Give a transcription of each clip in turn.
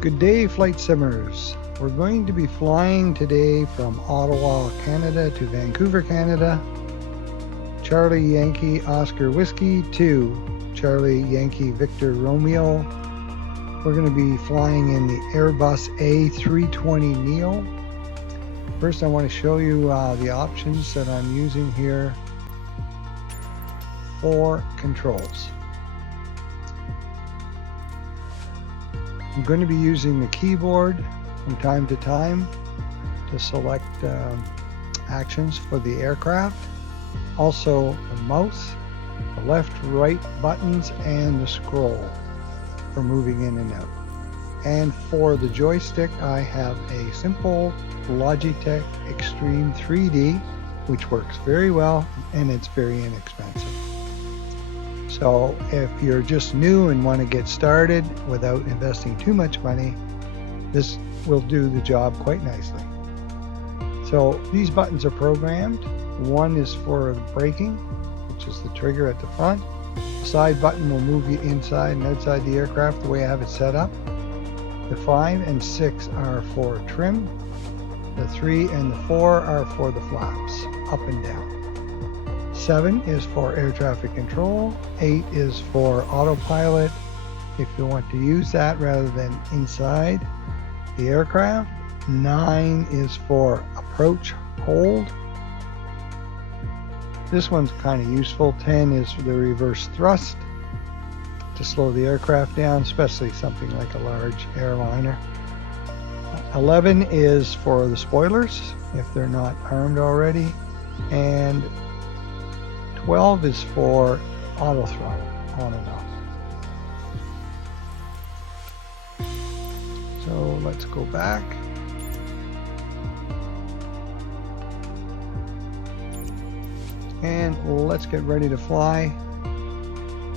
Good day, flight simmers. We're going to be flying today from Ottawa, Canada to Vancouver, Canada. Charlie Yankee Oscar Whiskey to Charlie Yankee Victor Romeo. We're going to be flying in the Airbus A320 Neo. First, I want to show you the options that I'm using here for controls. I'm going to be using the keyboard from time to time to select actions for the aircraft. Also the mouse, the left, right buttons, and the scroll for moving in and out. And for the joystick, I have a simple Logitech Extreme 3D, which works very well and it's very inexpensive. So if you're just new and want to get started without investing too much money, this will do the job quite nicely. So these buttons are programmed. One is for the braking, which is the trigger at the front. The side button will move you inside and outside the aircraft the way I have it set up. The 5 and 6 are for trim. The 3 and the 4 are for the flaps, up and down. 7 is for air traffic control. 8 is for autopilot, if you want to use that rather than inside the aircraft. 9 is for approach hold. This one's kind of useful. 10 is for the reverse thrust to slow the aircraft down, especially something like a large airliner. 11 is for the spoilers if they're not armed already, and 12 is for auto throttle, on and off. So let's go back. And let's get ready to fly.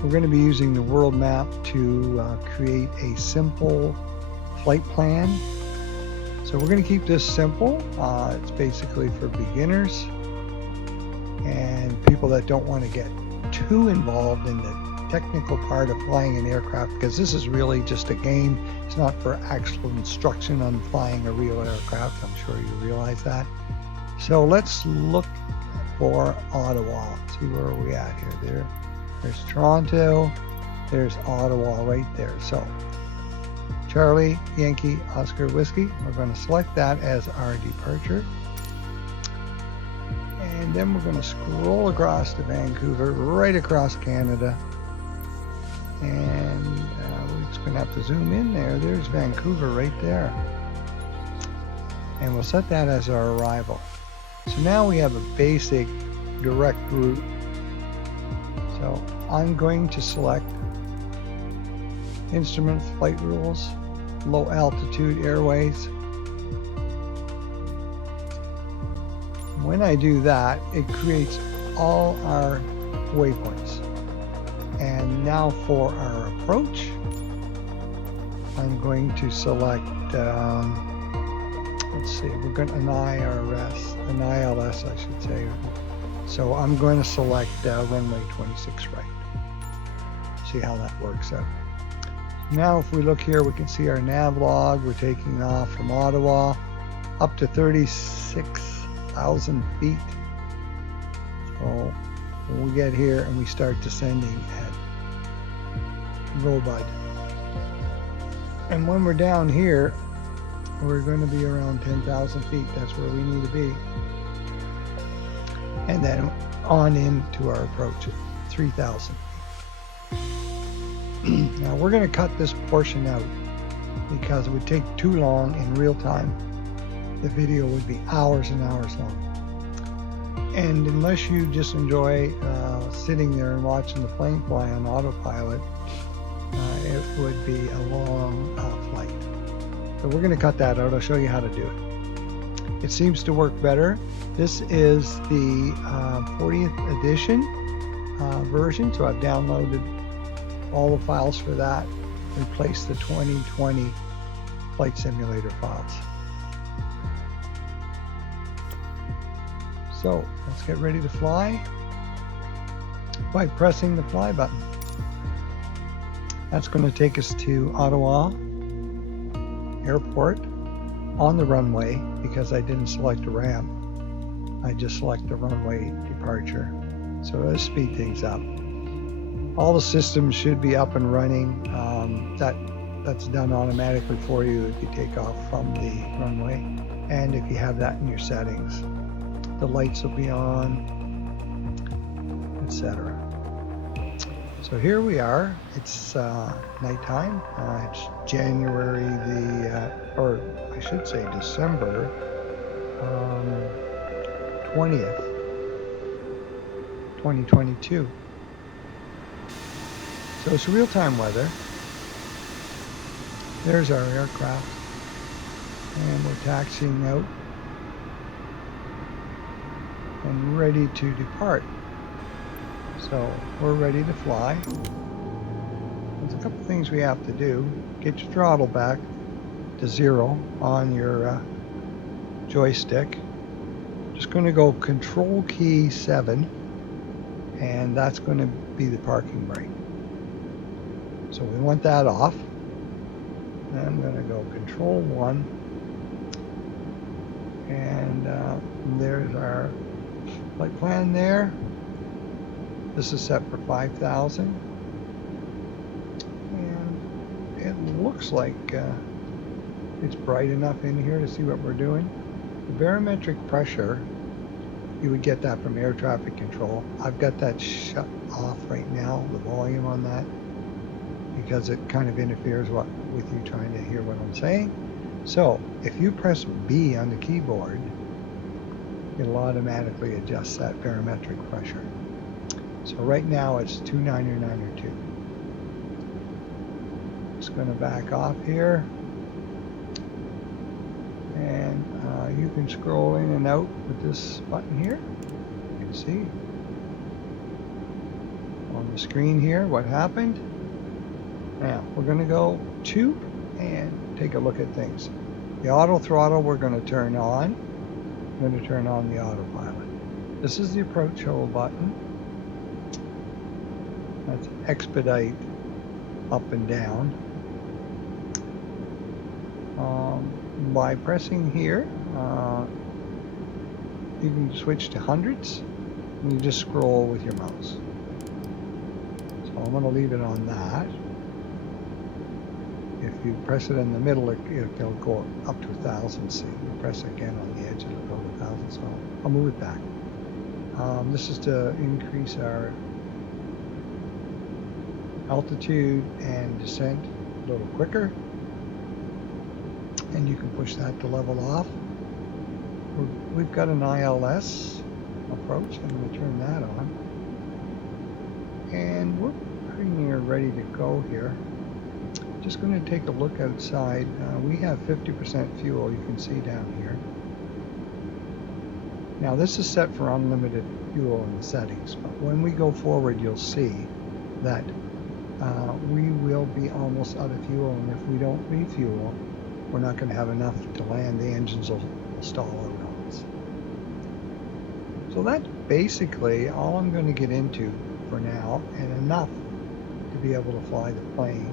We're going to be using the world map to create a simple flight plan. So we're going to keep this simple. It's basically for beginners and people that don't want to get too involved in the technical part of flying an aircraft, because this is really just a game. It's not for actual instruction on flying a real aircraft. I'm sure you realize that. So let's look for Ottawa. See where are we at here. There's Toronto. There's Ottawa right there. So Charlie Yankee Oscar Whiskey. We're going to select that as our departure. And then we're going to scroll across to Vancouver, right across Canada. And we're just going to have to zoom in there. There's Vancouver right there. And we'll set that as our arrival. So now we have a basic direct route. So I'm going to select Instrument Flight Rules, Low Altitude Airways. When I do that, it creates all our waypoints. And now for our approach, I'm going to select, let's see, we're going to an ILS, I should say. So I'm going to select runway 26 right. See how that works out. Now if we look here, we can see our nav log. We're taking off from Ottawa up to 36,000 feet. So when we get here and we start descending at Robud. And when we're down here, we're going to be around 10,000 feet. That's where we need to be. And then on into our approach at 3,000 feet. Now we're going to cut this portion out because it would take too long in real time. The video would be hours and hours long. And unless you just enjoy sitting there and watching the plane fly on autopilot, it would be a long flight. So we're going to cut that out. I'll show you how to do it. It seems to work better. This is the 40th edition version, so I've downloaded all the files for that, replaced the 2020 flight simulator files. So let's get ready to fly by pressing the fly button. That's going to take us to Ottawa. airport on the runway because I didn't select a ramp. I just select the runway departure. So let's speed things up. All the systems should be up and running. That's done automatically for you if you take off from the runway, and if you have that in your settings. The lights will be on, etc. So here we are. It's nighttime. It's January or I should say December 20th, 2022. So it's real-time weather. There's our aircraft, and we're taxiing out and ready to depart. So we're ready to fly. There's a couple things we have to do. Get your throttle back to 0 on your joystick. Just going to go Control key 7, and that's going to be the parking brake. So we want that off. I'm going to go Control 1, and there's our flight plan there. This is set for 5,000, and it looks like it's bright enough in here to see what we're doing. The barometric pressure, you would get that from air traffic control. I've got that shut off right now, the volume on that, because it kind of interferes with you trying to hear what I'm saying. So if you press B on the keyboard, it'll automatically adjust that barometric pressure. So right now it's 29 or 92. Just going to back off here, and you can scroll in and out with this button here. You can see on the screen here what happened. Now we're going to go to and take a look at things. The auto throttle we're going to turn on. I'm going to turn on the autopilot. This is the approach hold button. That's expedite up and down. By pressing here, you can switch to hundreds, and you just scroll with your mouse. So I'm going to leave it on that. If you press it in the middle, it'll go up to 1,000. See, you press it again on the edge, it'll go to 1,000. So I'll move it back. This is to increase our altitude and descent a little quicker, and you can push that to level off. We've got an ILS approach. I'm going to turn that on, and we're pretty near ready to go here. Just going to take a look outside. We have 50% fuel, you can see down here. Now this is set for unlimited fuel in the settings, but when we go forward you'll see that we will be almost out of fuel, and if we don't refuel, we're not going to have enough to land. The engines will stall out on us. So that's basically all I'm going to get into for now, and enough to be able to fly the plane.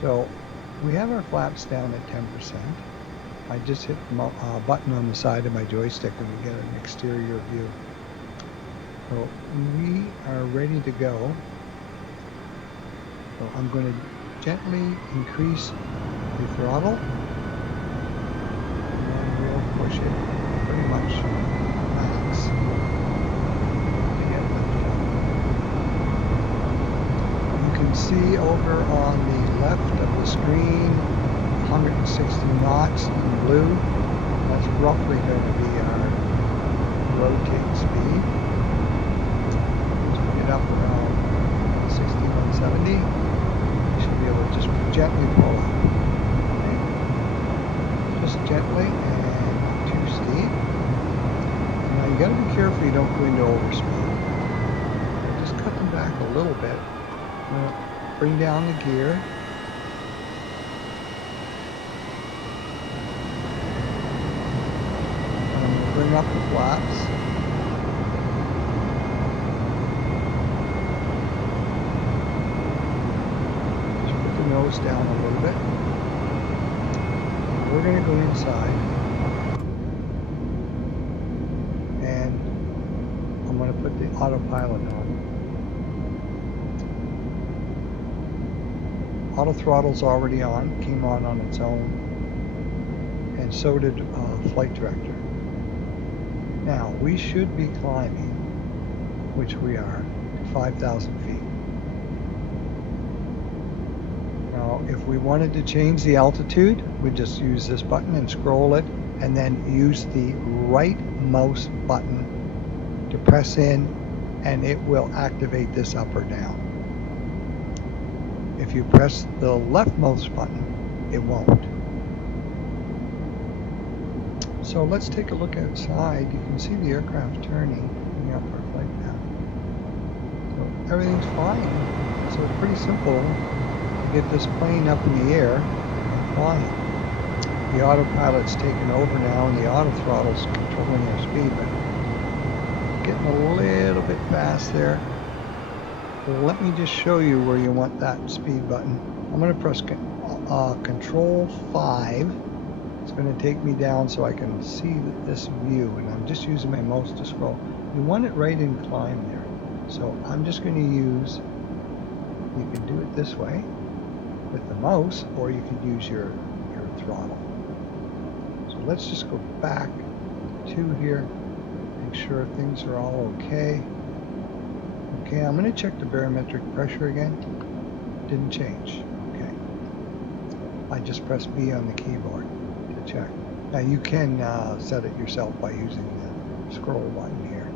So we have our flaps down at 10%. I just hit the button on the side of my joystick and we get an exterior view. So we are ready to go. So I'm going to gently increase the throttle, and we'll push it pretty much max to get lifted up. You can see over on the left of the screen 160 knots in blue. That's roughly going to be our rotate speed. Just get up around 6170. You should be able to just gently pull up. Okay? Just gently and not too steep. Now you got to be careful you don't go into overspeed. Just cut them back a little bit. Bring down the gear. Bring up the flaps. Just put the nose this down a little bit. We're going to go inside, and I'm going to put the autopilot on. Auto throttle's already on, came on its own, and so did flight director. Now we should be climbing, which we are, 5,000 feet. Now if we wanted to change the altitude, we just use this button and scroll it, and then use the right mouse button to press in, and it will activate this up or down. If you press the left mouse button, it won't. So let's take a look outside. You can see the aircraft turning up our flight path. So everything's fine. So it's pretty simple to get this plane up in the air and flying. The autopilot's taken over now, and the auto throttle's controlling our speed, but getting a little bit fast there. Let me just show you where you want that speed button. I'm going to press Control 5. It's going to take me down so I can see this view, and I'm just using my mouse to scroll. You want it right in climb there. So I'm just going to use, you can do it this way with the mouse, or you could use your throttle. So let's just go back to here, make sure things are all okay. Okay, I'm going to check the barometric pressure again. Didn't change. Okay. I just pressed B on the keyboard to check. Now you can set it yourself by using the scroll button here.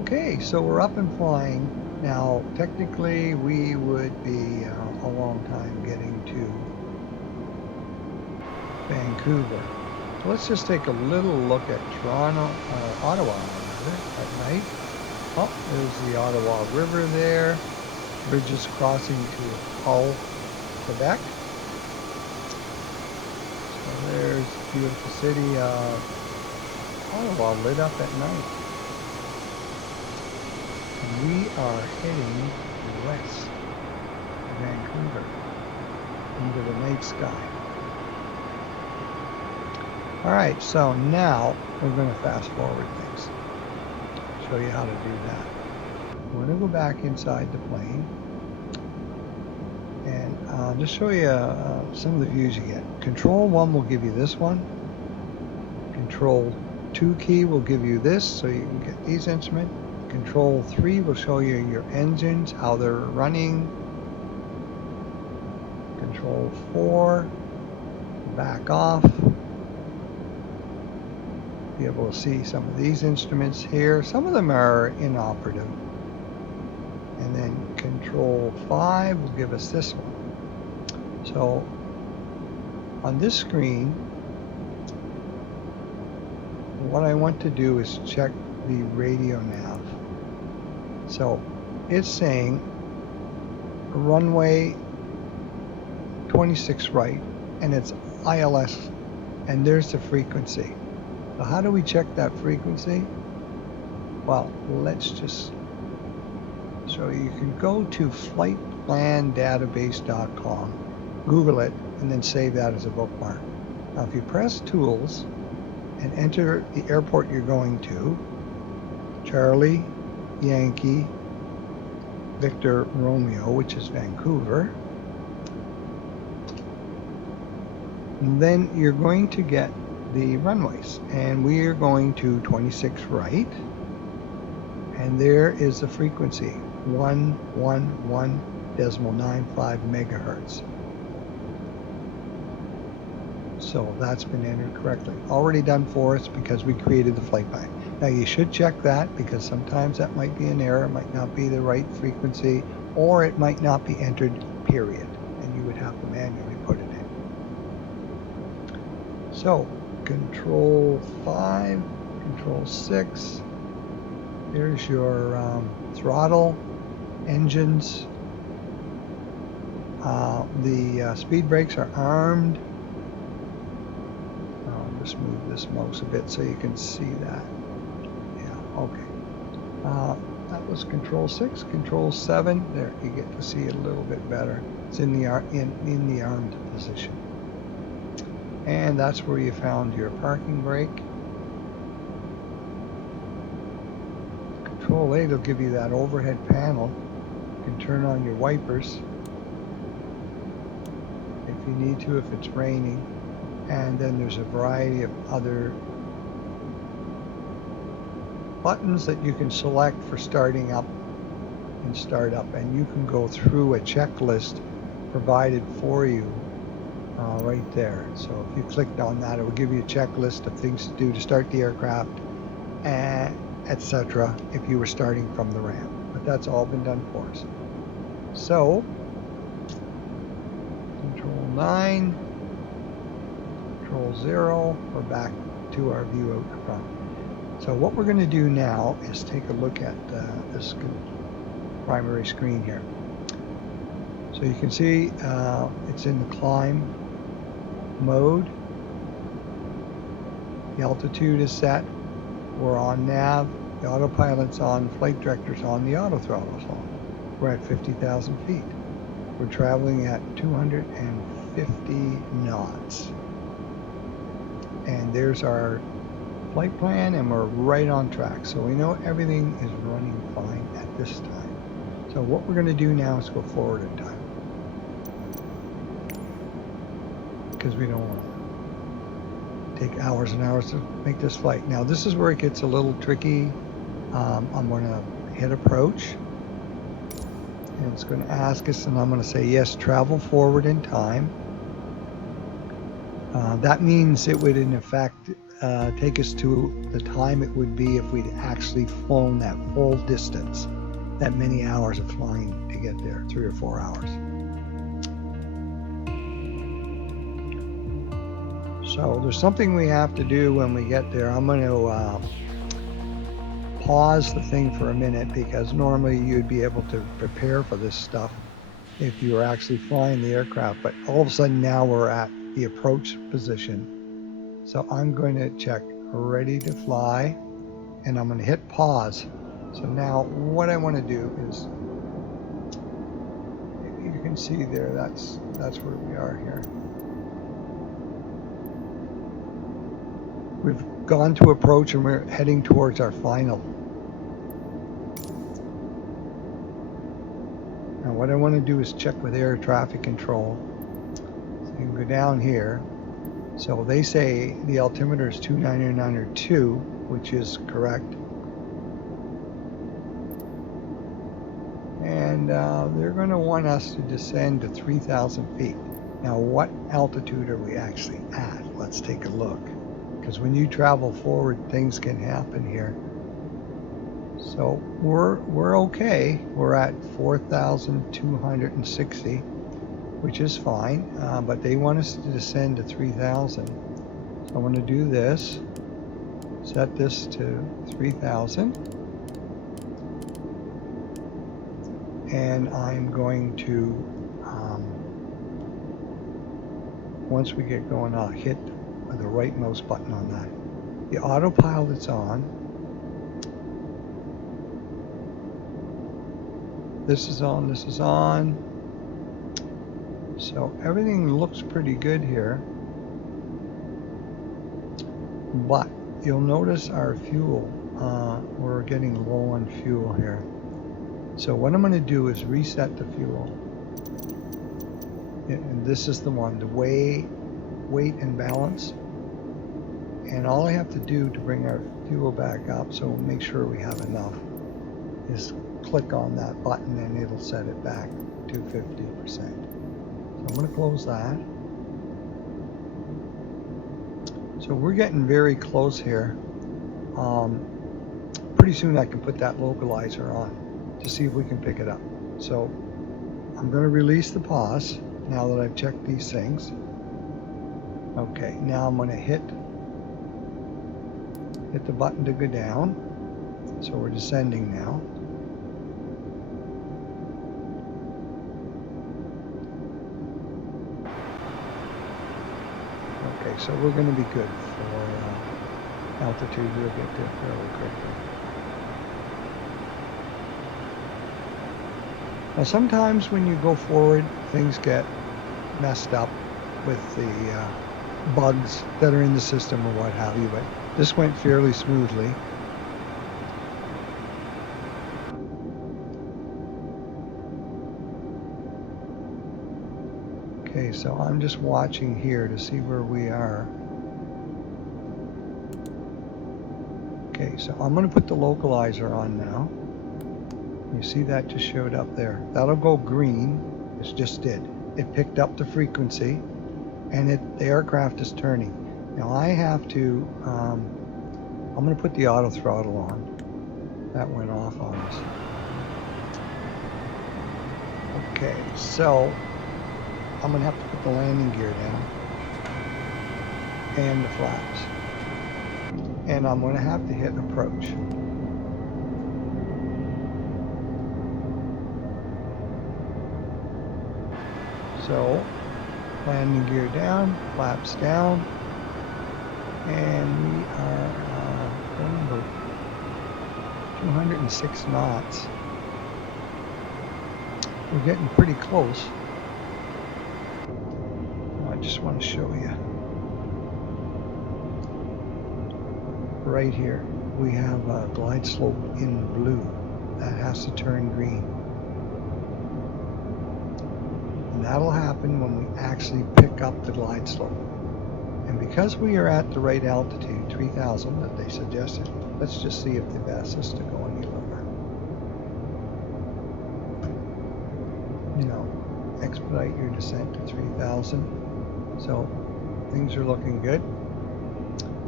Okay, so we're up and flying. Now, technically, we would be a long time getting to Vancouver. So let's just take a little look at Ottawa. At night. Oh, there's the Ottawa River there. Bridges crossing to Hull, Quebec. So there's the beautiful city. Ottawa lit up at night. And we are heading west to Vancouver into the night sky. Alright, so now we're going to fast forward things. Show you how to do that. We're going to go back inside the plane and just show you some of the views you get. Control 1 will give you this one. Control 2 key will give you this, so you can get these instruments. Control 3 will show you your engines, how they're running. Control 4, back off. Be able to see some of these instruments here. Some of them are inoperative. And then Control 5 will give us this one. So on this screen, what I want to do is check the radio nav. So it's saying runway 26 right, and it's ILS, and there's the frequency. So how do we check that frequency? Well, let's just show you. You can go to flightplandatabase.com, Google it, and then save that as a bookmark. Now if you press Tools and enter the airport you're going to, Charlie, Yankee, Victor, Romeo, which is Vancouver, and then you're going to get the runways, and we are going to 26 right, and there is the frequency, 111.95 megahertz. So that's been entered correctly. Already done for us because we created the flight plan. Now you should check that, because sometimes that might be an error, it might not be the right frequency, or it might not be entered, period, and you would have to manually put it in. So Control 5, Control 6, there's your throttle, engines, the speed brakes are armed. I'll just move this mouse a bit so you can see that. Yeah, okay. that was control 6. Control 7, there you get to see it a little bit better. It's in the armed position. And that's where you found your parking brake. Control 8 will give you that overhead panel. You can turn on your wipers if you need to, if it's raining. And then there's a variety of other buttons that you can select for starting up and start up, and you can go through a checklist provided for you right there. So if you clicked on that, it will give you a checklist of things to do to start the aircraft, and etc. if you were starting from the ramp. But that's all been done for us. So control 9, control 0, we're back to our view out front. So what we're going to do now is take a look at this primary screen here. So you can see it's in the climb mode. The altitude is set. We're on nav. The autopilot's on. Flight director's on. The auto throttle's on. We're at 50,000 feet. We're traveling at 250 knots. And there's our flight plan, and we're right on track. So we know everything is running fine at this time. So what we're going to do now is go forward in time, because we don't want to take hours and hours to make this flight. Now this is where it gets a little tricky. I'm going to hit approach, and it's going to ask us, and I'm going to say yes, travel forward in time. That means it would in effect take us to the time it would be if we'd actually flown that full distance, that many hours of flying to get there, 3 or 4 hours. So there's something we have to do when we get there. I'm going to pause the thing for a minute, because normally you'd be able to prepare for this stuff if you were actually flying the aircraft, but all of a sudden now we're at the approach position. So I'm going to check ready to fly, and I'm going to hit pause. So now what I want to do is, you can see there, that's where we are here. We've gone to approach, and we're heading towards our final. Now what I want to do is check with air traffic control. So you can go down here. So they say the altimeter is 299.2, which is correct. And they're going to want us to descend to 3,000 feet. Now what altitude are we actually at? Let's take a look. Because when you travel forward, things can happen here. So we're okay. We're at 4,260, which is fine, but they want us to descend to 3,000. So I'm going to do this, set this to 3,000, and I'm going to, once we get going, I'll hit the right mouse button on that. The autopilot's on. This is on, this is on. So everything looks pretty good here. But you'll notice our fuel, we're getting low on fuel here. So what I'm going to do is reset the fuel. And this is the one, the weight and balance. And all I have to do to bring our fuel back up, so make sure we have enough, is click on that button, and it'll set it back to 50%. So I'm going to close that. So we're getting very close here. Pretty soon I can put that localizer on to see if we can pick it up. So I'm going to release the pause now that I've checked these things. Okay, now I'm going to hit the button to go down. So we're descending now. Okay, so we're going to be good for altitude. We'll get there fairly quickly. Now sometimes when you go forward, things get messed up with the bugs that are in the system or what have you, but this went fairly smoothly. Okay, so I'm just watching here to see where we are. Okay, so I'm going to put the localizer on now. You see that just showed up there. That'll go green. It just did. It picked up the frequency, and the aircraft is turning. Now I have to, I'm going to put the auto throttle on. That went off on us. Okay, so I'm going to have to put the landing gear down and the flaps. And I'm going to have to hit approach. So, landing gear down, flaps down, and we are going about 206 knots. We're getting pretty close. I just want to show you. Right here, we have a glide slope in blue. That has to turn green. And that'll happen when we actually pick up the glide slope. And because we are at the right altitude, 3,000 that they suggested, let's just see if they've asked us to go any lower. You know, expedite your descent to 3,000. So things are looking good.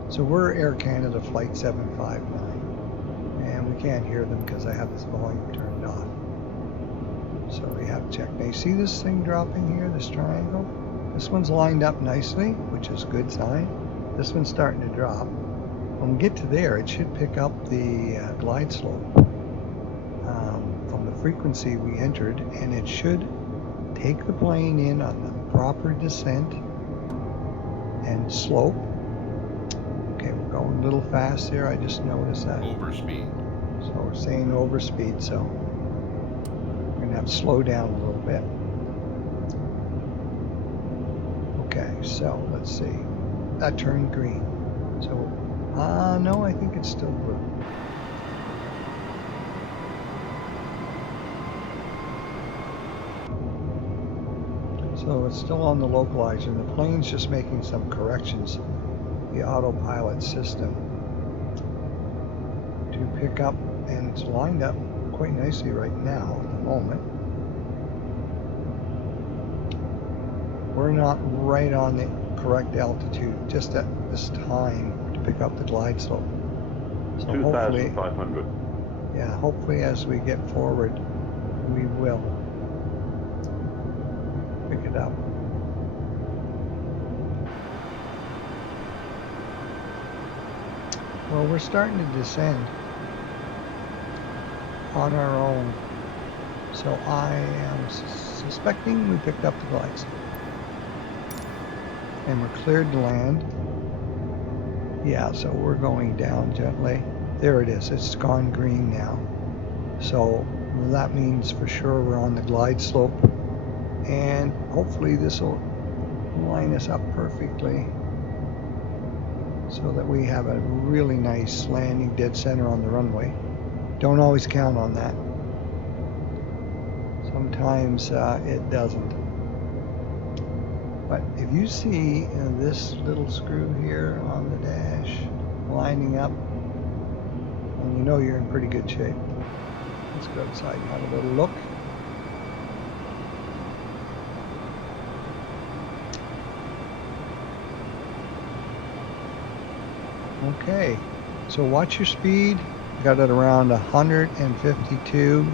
So we're Air Canada Flight 759, and we can't hear them because I have this volume turned off. So we have to check. Now you see this thing dropping here, this triangle? This one's lined up nicely, which is a good sign. This one's starting to drop. When we get to there, it should pick up the glide slope from the frequency we entered, and it should take the plane in on the proper descent and slope. Okay, we're going a little fast here. I just noticed that. Overspeed. So we're saying overspeed, so we're going to have to slow down a little bit. Okay, so let's see. That turned green. So, no, I think it's still blue. So it's still on the localizer, and the plane's just making some corrections, the autopilot system, to pick up, and it's lined up quite nicely right now at the moment. We're not right on the correct altitude just at this time to pick up the glide slope. So 2,500. Yeah, hopefully as we get forward, we will pick it up. Well, we're starting to descend on our own, so I am suspecting we picked up the glide slope. And we're cleared to land. Yeah, so we're going down gently. There it is, it's gone green now. So that means for sure we're on the glide slope, and hopefully this will line us up perfectly so that we have a really nice landing dead center on the runway. Don't always count on that. Sometimes it doesn't. But if you see this little screw here on the dash lining up, and you know you're in pretty good shape. Let's go outside and have a little look. Okay, so watch your speed. Got it around 152.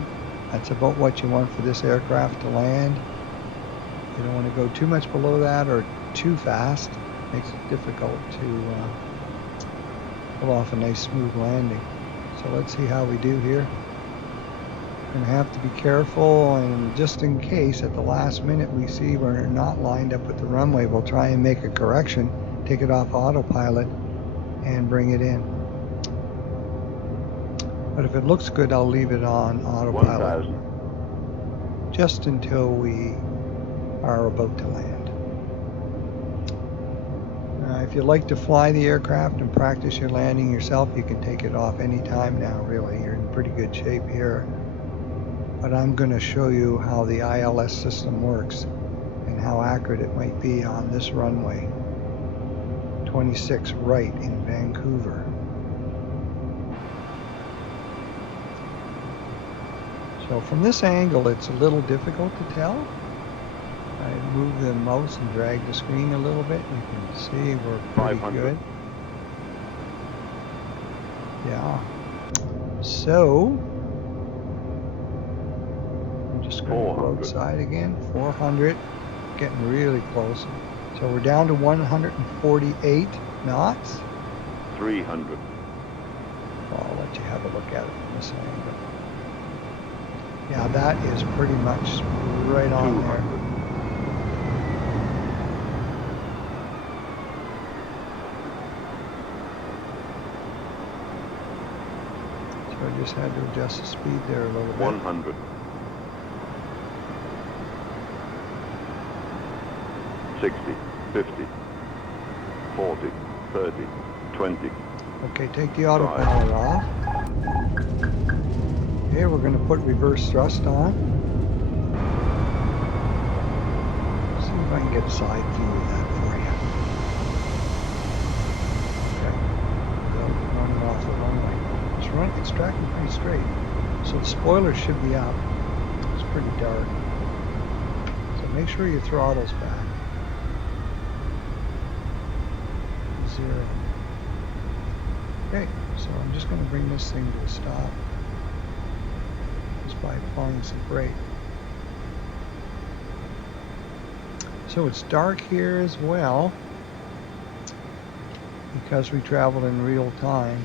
That's about what you want for this aircraft to land. You don't want to go too much below that or too fast. Makes it difficult to pull off a nice smooth landing. So let's see how we do here. We're going to have to be careful, and just in case at the last minute we see we're not lined up with the runway, we'll try and make a correction, take it off autopilot and bring it in. But if it looks good, I'll leave it on autopilot. 1,000. just until we are about to land. If you like to fly the aircraft and practice your landing yourself, you can take it off anytime now, really. You're in pretty good shape here. But I'm going to show you how the ILS system works and how accurate it might be on this runway 26 right in Vancouver. So from this angle, it's a little difficult to tell. I move the mouse and drag the screen a little bit. You can see we're pretty good. Yeah. So I'm just going to go outside again. 400, getting really close. So we're down to 148 knots. 300. Well, I'll let you have a look at it from this angle. Yeah, that is pretty much right on 200. there. I just had to adjust the speed there a little bit. 100. 60, 50, 40, 30, 20. Okay, take the autopilot off. Okay, we're going to put reverse thrust on. See if I can get a side view of that for you. Okay, running off the runway. It's tracking pretty straight, so the spoiler should be up. It's pretty dark, so make sure your throttle's back. 0. Okay, so I'm just going to bring this thing to a stop just by applying some brake. So it's dark here as well because we traveled in real time.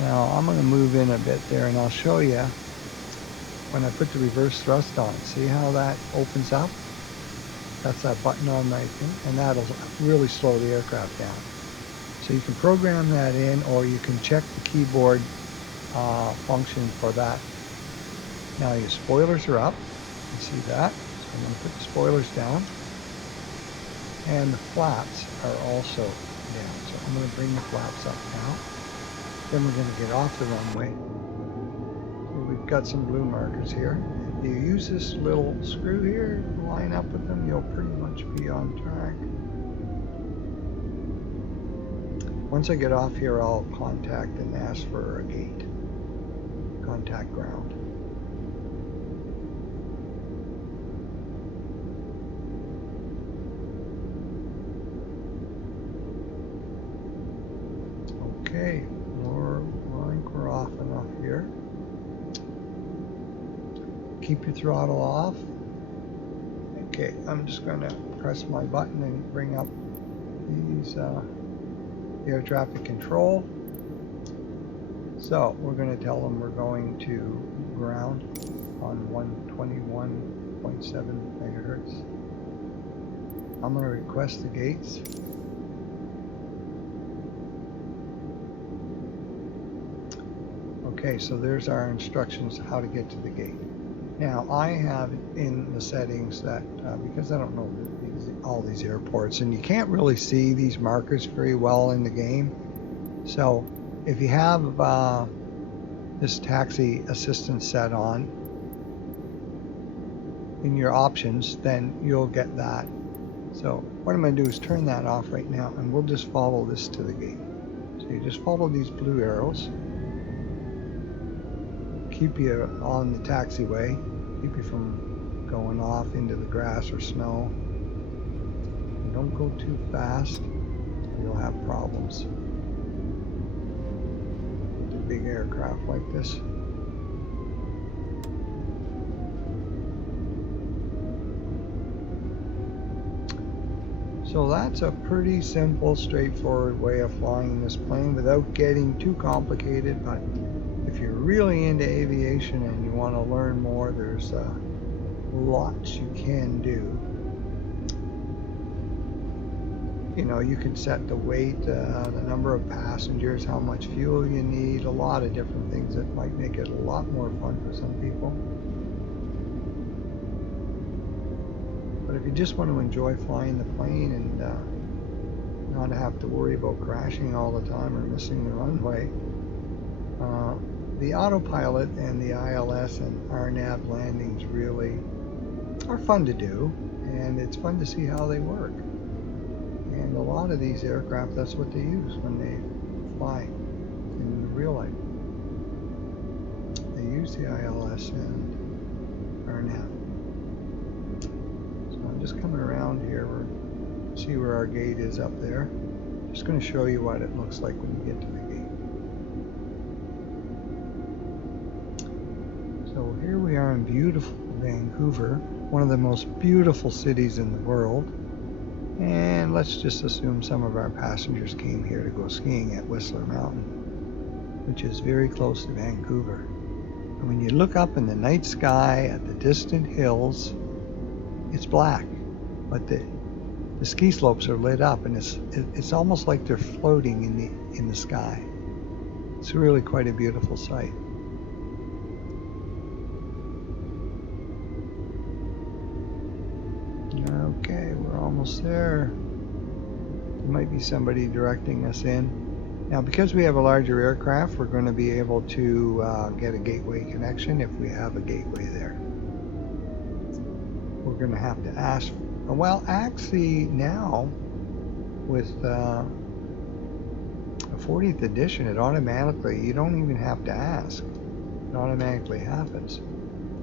Now I'm going to move in a bit there and I'll show you when I put the reverse thrust on. See how that opens up? That's that button on my thing, and that'll really slow the aircraft down. So you can program that in, or you can check the keyboard function for that. Now your spoilers are up. You can see that. So I'm going to put the spoilers down. And the flaps are also down. So I'm going to bring the flaps up now. Then we're going to get off the runway. So we've got some blue markers here. If you use this little screw here, line up with them, you'll pretty much be on track. Once I get off here, I'll contact and ask for a gate. Contact ground. Okay, I think we're off enough here. Keep your throttle off. Okay, I'm just going to press my button and bring up these air traffic control. So we're going to tell them we're going to ground on 121.7 megahertz. I'm going to request the gates. Okay, so there's our instructions how to get to the gate. Now I have in the settings that because I don't know all these airports, and you can't really see these markers very well in the game. So if you have this taxi assistance set on in your options, then you'll get that. So what I'm going to do is turn that off right now, and we'll just follow this to the gate. So you just follow these blue arrows. Keep you on the taxiway, keep you from going off into the grass or snow. And don't go too fast, you'll have problems with a big aircraft like this. So that's a pretty simple, straightforward way of flying this plane without getting too complicated. But if you're really into aviation and you want to learn more, there's lots you can do. You know, you can set the weight, the number of passengers, how much fuel you need, a lot of different things that might make it a lot more fun for some people. But if you just want to enjoy flying the plane and not have to worry about crashing all the time or missing the runway, the autopilot and the ILS and RNAV landings really are fun to do, and it's fun to see how they work. And a lot of these aircraft, that's what they use when they fly in real life. They use the ILS and RNAV. So I'm just coming around here. See where our gate is up there. Just going to show you what it looks like when you get to the gate. So here we are in beautiful Vancouver, one of the most beautiful cities in the world. And let's just assume some of our passengers came here to go skiing at Whistler Mountain, which is very close to Vancouver. And when you look up in the night sky at the distant hills, it's black, but the ski slopes are lit up, and it's almost like they're floating in the sky. It's really quite a beautiful sight. Okay, we're almost there. There might be somebody directing us in. Now, because we have a larger aircraft, we're going to be able to get a gateway connection if we have a gateway there. We're going to have to ask. Well, actually, now with a 40th edition, it automatically, you don't even have to ask. It automatically happens.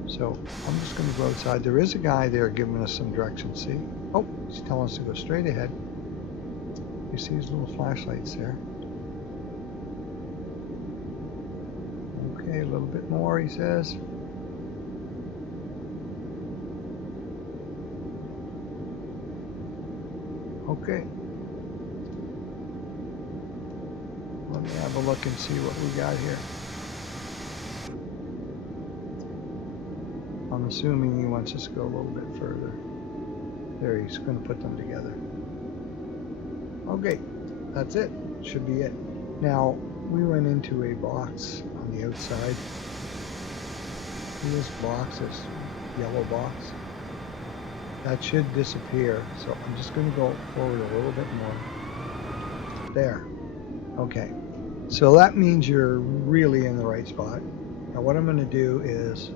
So I'm just going to go outside. There is a guy there giving us some directions. See? Oh, he's telling us to go straight ahead. You see his little flashlights there. Okay, a little bit more, he says. Okay. Let me have a look and see what we got here. I'm assuming he wants us to go a little bit further. There, he's going to put them together. Okay, that's it. Should be it. Now, we went into a box on the outside. This box, this yellow box. That should disappear. So I'm just going to go forward a little bit more. There. Okay. So that means you're really in the right spot. Now what I'm going to do is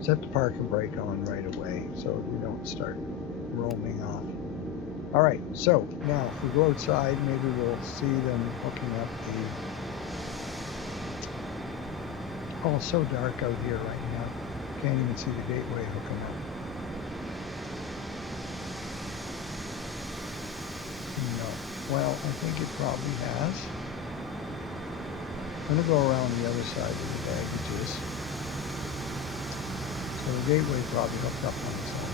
set the parking brake on right away so you don't start roaming off. Alright, so now if we go outside, maybe we'll see them hooking up the... Oh, it's so dark out here right now. Can't even see the gateway hooking up. No. Well, I think it probably has. I'm going to go around the other side of the baggages. So the gateway probably hooked up on its own.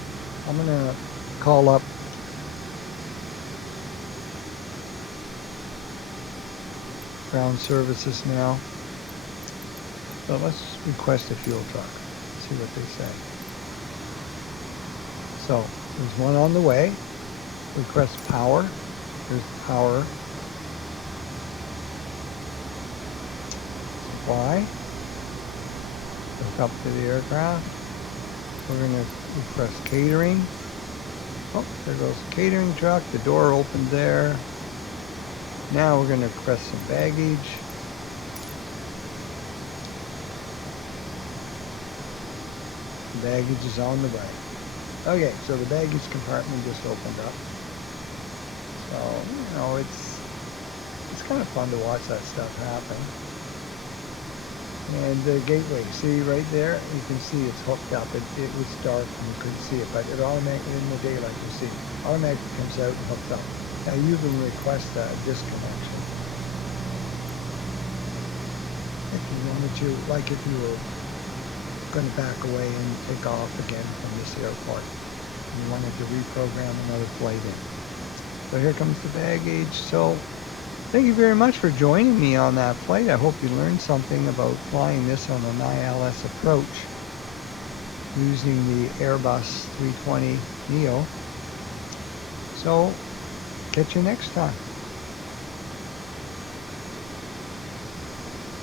I'm going to call up ground services now. So let's request a fuel truck. See what they say. So there's one on the way. Request power. There's power. Supply. Hook up to the aircraft. We're going to request catering. Oh, there goes the catering truck. The door opened there. Now we're going to request some baggage. The baggage is on the way. Okay, so the baggage compartment just opened up. So, you know, it's kind of fun to watch that stuff happen. And the gateway, see right there? You can see it's hooked up. It was dark and you couldn't see it, but it automatically, in the daylight, you see, automatically comes out and hooks up. Now you can request a disconnection. If you wanted to, like if you were going to back away and take off again from this airport, and you wanted to reprogram another flight in. So here comes the baggage. So thank you very much for joining me on that flight. I hope you learned something about flying this on an ILS approach using the Airbus 320 Neo. So catch you next time.